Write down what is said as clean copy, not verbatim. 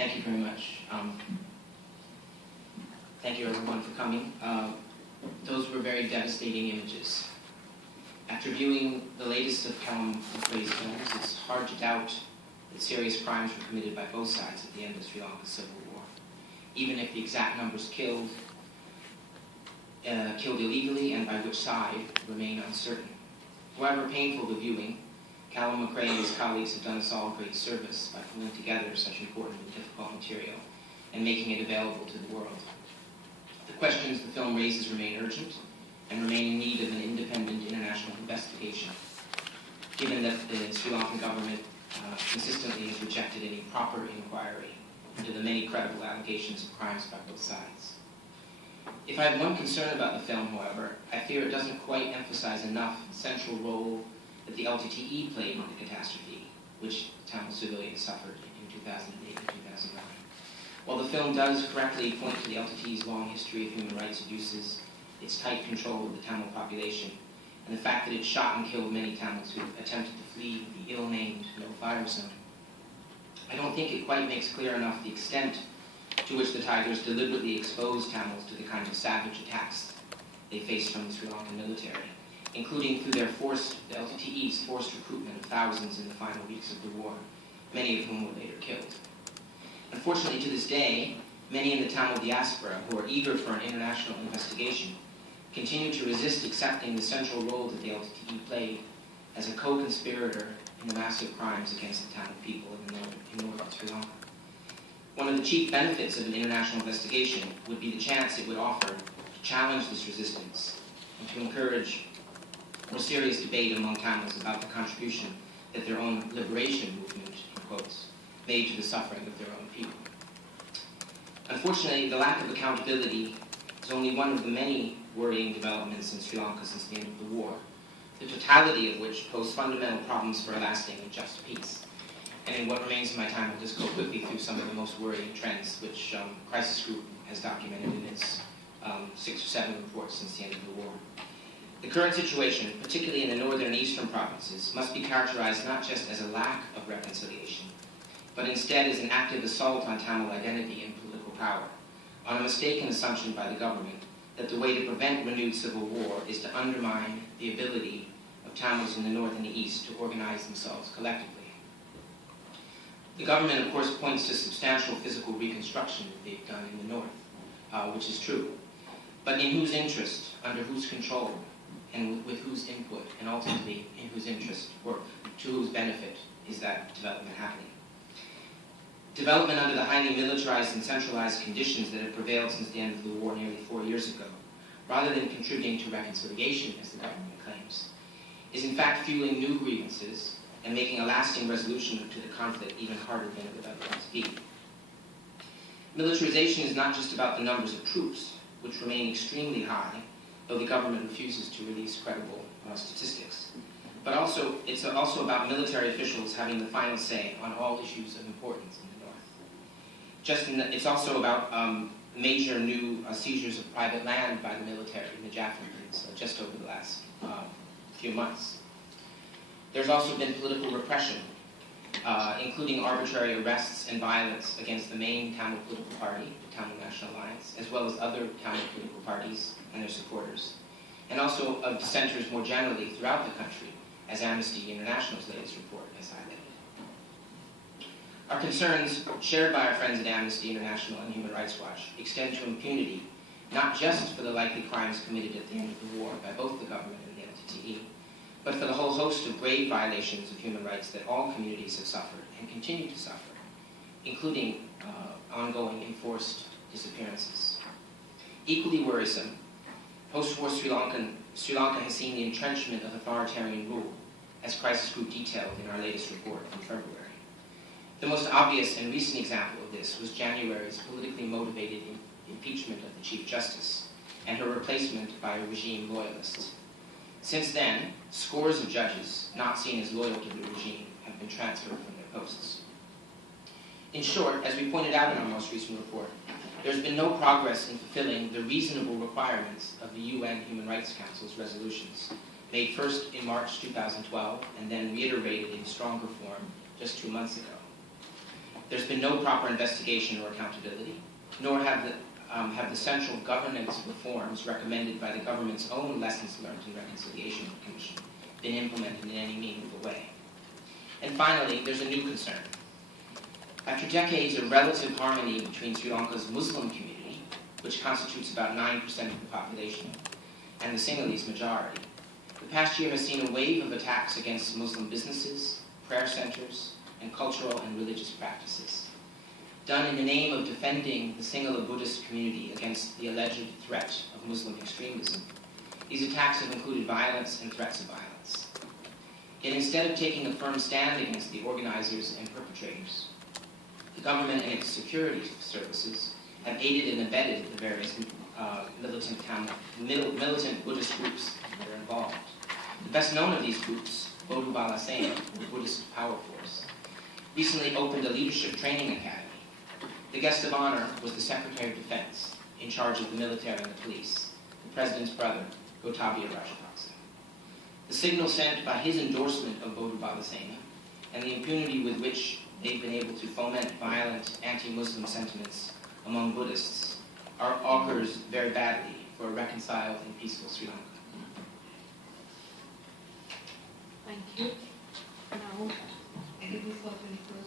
Thank you very much. Thank you everyone for coming. Those were very devastating images. After viewing the latest of Callum McRae's films, it's hard to doubt that serious crimes were committed by both sides at the end of Sri Lanka's civil war. Even if the exact numbers killed illegally and by which side remain uncertain. However painful the viewing, Callum McRae and his colleagues have done us all great service by pulling together such important and difficult material and making it available to the world. The questions the film raises remain urgent and remain in need of an independent international investigation, given that the Sri Lankan government consistently has rejected any proper inquiry into the many credible allegations of crimes by both sides. If I have one concern about the film, however, I fear it doesn't quite emphasize enough the central role that the LTTE played in the catastrophe, which Tamil civilians suffered in 2008 and 2009. While the film does correctly point to the LTTE's long history of human rights abuses, its tight control of the Tamil population, and the fact that it shot and killed many Tamils who attempted to flee the ill-named no-fire zone, I don't think it quite makes clear enough the extent to which the Tigers deliberately exposed Tamils to the kind of savage attacks they faced from the Sri Lankan military, including through the LTTE's forced recruitment of thousands in the final weeks of the war, many of whom were later killed. Unfortunately, to this day, many in the Tamil diaspora who are eager for an international investigation continue to resist accepting the central role that the LTTE played as a co-conspirator in the massive crimes against the Tamil people in northern Sri Lanka. One of the chief benefits of an international investigation would be the chance it would offer to challenge this resistance and to encourage more serious debate among Tamils about the contribution that their own liberation movement, in quotes, made to the suffering of their own people. Unfortunately, the lack of accountability is only one of the many worrying developments in Sri Lanka since the end of the war, the totality of which pose fundamental problems for a lasting and just peace. And in what remains of my time, I'll just go quickly through some of the most worrying trends which Crisis Group has documented in its 6 or 7 reports since the end of the war. The current situation, particularly in the northern and eastern provinces, must be characterized not just as a lack of reconciliation, but instead as an active assault on Tamil identity and political power, on a mistaken assumption by the government that the way to prevent renewed civil war is to undermine the ability of Tamils in the north and the east to organize themselves collectively. The government, of course, points to substantial physical reconstruction that they've done in the north, which is true. But in whose interest, under whose control, and with whose input, and ultimately in whose interest, or to whose benefit is that development happening? Development under the highly militarized and centralized conditions that have prevailed since the end of the war nearly 4 years ago, rather than contributing to reconciliation, as the government claims, is in fact fueling new grievances and making a lasting resolution to the conflict even harder than it would otherwise be. Militarization is not just about the numbers of troops, which remain extremely high, though the government refuses to release credible statistics. But it's also about military officials having the final say on all issues of importance in the north. It's also about major new seizures of private land by the military in the Jaffna Peninsula just over the last few months. There's also been political repression, including arbitrary arrests and violence against the main Tamil political party, the Tamil National Alliance, as well as other Tamil political parties and their supporters, and also of dissenters more generally throughout the country, as Amnesty International's latest report has highlighted. Our concerns, shared by our friends at Amnesty International and Human Rights Watch, extend to impunity, not just for the likely crimes committed at the end of the war by both the government and the LTTE, but for the whole host of grave violations of human rights that all communities have suffered and continue to suffer, including ongoing enforced disappearances. Equally worrisome, post-war Sri Lanka has seen the entrenchment of authoritarian rule, as Crisis Group detailed in our latest report from February. The most obvious and recent example of this was January's politically motivated impeachment of the Chief Justice and her replacement by a regime loyalist. Since then, scores of judges not seen as loyal to the regime have been transferred from their posts. In short, as we pointed out in our most recent report, there's been no progress in fulfilling the reasonable requirements of the UN Human Rights Council's resolutions, made first in March 2012 and then reiterated in stronger form just 2 months ago. There's been no proper investigation or accountability, nor have the central governance reforms recommended by the government's own Lessons Learned and Reconciliation Commission been implemented in any meaningful way. And finally, there's a new concern. After decades of relative harmony between Sri Lanka's Muslim community, which constitutes about 9% of the population, and the Sinhalese majority, the past year has seen a wave of attacks against Muslim businesses, prayer centers, and cultural and religious practices, done in the name of defending the Sinhala Buddhist community against the alleged threat of Muslim extremism. These attacks have included violence and threats of violence. Yet instead of taking a firm stand against the organizers and perpetrators, the government and its security services have aided and abetted the various militant Buddhist groups that are involved. The best known of these groups, Bodhu Bala Sena, the Buddhist Power Force, recently opened a leadership training academy. The guest of honor was the Secretary of Defense, in charge of the military and the police, the President's brother, Gotabaya Rajapaksa. The signal sent by his endorsement of Bodhu Bala Sena and the impunity with which they've been able to foment violent anti-Muslim sentiments among Buddhists augurs very badly for a reconciled and peaceful Sri Lanka. Thank you. Now, any further